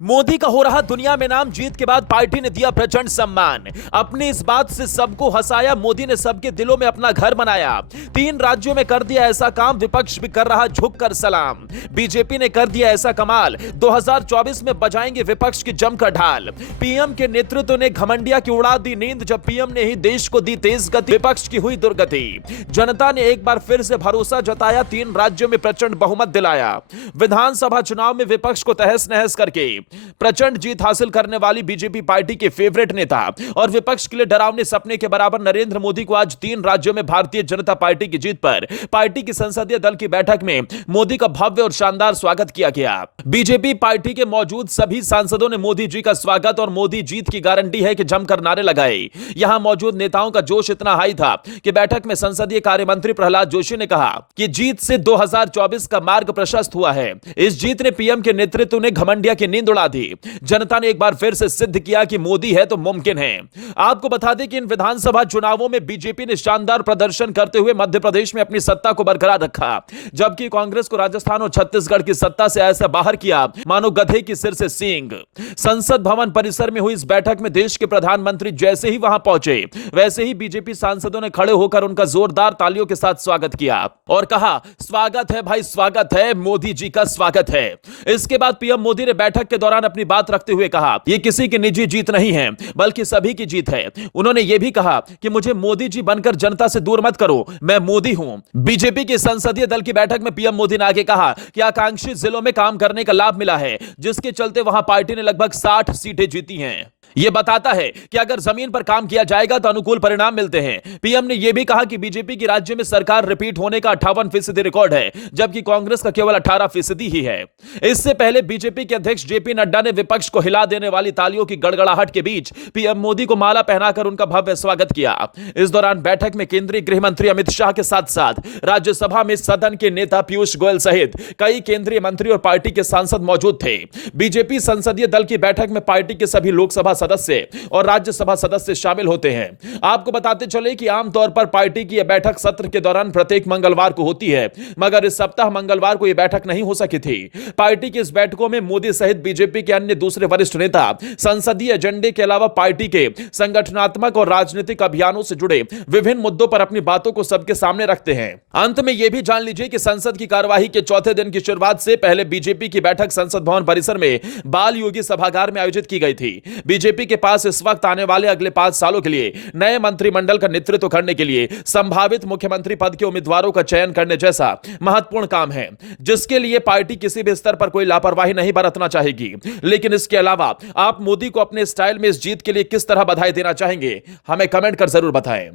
मोदी का हो रहा दुनिया में नाम, जीत के बाद पार्टी ने दिया प्रचंड सम्मान। अपनी इस बात से सबको हंसाया, मोदी ने सबके दिलों में अपना घर बनाया। 3 राज्यों में कर दिया ऐसा काम, विपक्ष भी कर रहा झुककर सलाम। बीजेपी ने कर दिया ऐसा कमाल, 2024 में बजाएंगे विपक्ष की जमकर ढाल। पीएम के नेतृत्व ने घमंडिया की उड़ा दी नींद, जब पीएम ने ही देश को दी तेज गति, विपक्ष की हुई दुर्गति। जनता ने एक बार फिर से भरोसा जताया, 3 राज्यों में प्रचंड बहुमत दिलाया। विधानसभा चुनाव में विपक्ष को तहस नहस करके प्रचंड जीत हासिल करने वाली बीजेपी पार्टी के फेवरेट नेता और विपक्ष के लिए डरावने सपने के बराबर नरेंद्र मोदी को आज 3 राज्यों में भारतीय जनता पार्टी की जीत पर पार्टी की संसदीय दल की बैठक में मोदी का भव्य और शानदार स्वागत किया गया। बीजेपी पार्टी के मौजूद सभी सांसदों ने मोदी जी का स्वागत और मोदी जीत की गारंटी है कि जमकर नारे लगाए। यहां मौजूद नेताओं का जोश इतना हाई था कि बैठक में संसदीय कार्य मंत्री प्रहलाद जोशी ने कहा कि जीत से 2024 का मार्ग प्रशस्त हुआ है। इस जीत ने पीएम के नेतृत्व ने घमंडिया की नींद उड़ा दी। जनता ने एक बार फिर से सिद्ध किया कि मोदी है तो मुमकिन है। आपको बता दें कि इन विधानसभा चुनावों में बीजेपी ने शानदार प्रदर्शन करते हुए मध्य प्रदेश में अपनी सत्ता को बरकरार रखा, जबकि कांग्रेस को राजस्थान और छत्तीसगढ़ की सत्ता से ऐसा बाहर किया मानो गधे की सिर से सींग। संसद भवन परिसर में हुई इस बैठक में देश के प्रधानमंत्री जैसे ही वहां पहुंचे, वैसे ही बीजेपी सांसदों ने खड़े होकर उनका जोरदार तालियों के साथ स्वागत किया और कहा, स्वागत है भाई, स्वागत है, मोदी जी का स्वागत है। इसके बाद पीएम मोदी ने बैठक के दौरान अपनी बात रखते हुए कहा, यह किसी की निजी जीत नहीं है बल्कि सभी की जीत है। उन्होंने यह भी कहा कि मुझे मोदी जी बनकर जनता से दूर मत करो, मैं मोदी हूं। बीजेपी की संसदीय दल की बैठक में पीएम मोदी ने आगे कहा कि आकांक्षी जिलों में काम करने का लाभ मिला है, जिसके चलते वहां पार्टी ने लगभग 60 सीटें जीती हैं। यह बताता है कि अगर जमीन पर काम किया जाएगा तो अनुकूल परिणाम मिलते हैं। पीएम ने यह भी कहा कि बीजेपी की राज्य में सरकार रिपीट होने का 58% रिकॉर्ड है, जबकि कांग्रेस का केवल 18% ही है। इससे पहले बीजेपी के अध्यक्ष जेपी नड्डा ने विपक्ष को हिला देने वाली तालियों की गड़गड़ाहट के बीच पीएम मोदी को माला पहनाकर उनका भव्य स्वागत किया। इस दौरान बैठक में केंद्रीय गृह मंत्री अमित शाह के साथ साथ राज्यसभा में सदन के नेता पीयूष गोयल सहित कई केंद्रीय मंत्री और पार्टी के सांसद मौजूद थे। बीजेपी संसदीय दल की बैठक में पार्टी के सभी लोकसभा सदस्य और राज्यसभा सदस्य शामिल होते हैं। आपको बताते चले कि आमतौर पर पार्टी की यह बैठक सत्र के दौरान प्रत्येक मंगलवार को होती है, मगर इस सप्ताह मंगलवार को यह बैठक नहीं हो सकी थी। पार्टी की इस बैठकों में मोदी सहित बीजेपी के अन्य दूसरे वरिष्ठ नेता संसदीय एजेंडे के अलावा पार्टी के संगठनात्मक और राजनीतिक अभियानों से जुड़े विभिन्न मुद्दों पर अपनी बातों को सबके सामने रखते हैं। अंत में यह भी जान लीजिए कि संसद की कार्यवाही के चौथे दिन की शुरुआत से पहले बीजेपी की बैठक संसद भवन परिसर में बाल योगी सभागार में आयोजित की गई थी। बीजेपी के पास इस वक्त आने वाले अगले 5 सालों के लिए नए मंत्रिमंडल का नेतृत्व करने के लिए संभावित मुख्यमंत्री पद के उम्मीदवारों का चयन करने जैसा महत्वपूर्ण काम है, जिसके लिए पार्टी किसी भी स्तर पर कोई लापरवाही नहीं बरतना चाहेगी। लेकिन इसके अलावा आप मोदी को अपने स्टाइल में इस जीत के लिए किस तरह बधाई देना चाहेंगे, हमें कमेंट कर जरूर बताएं।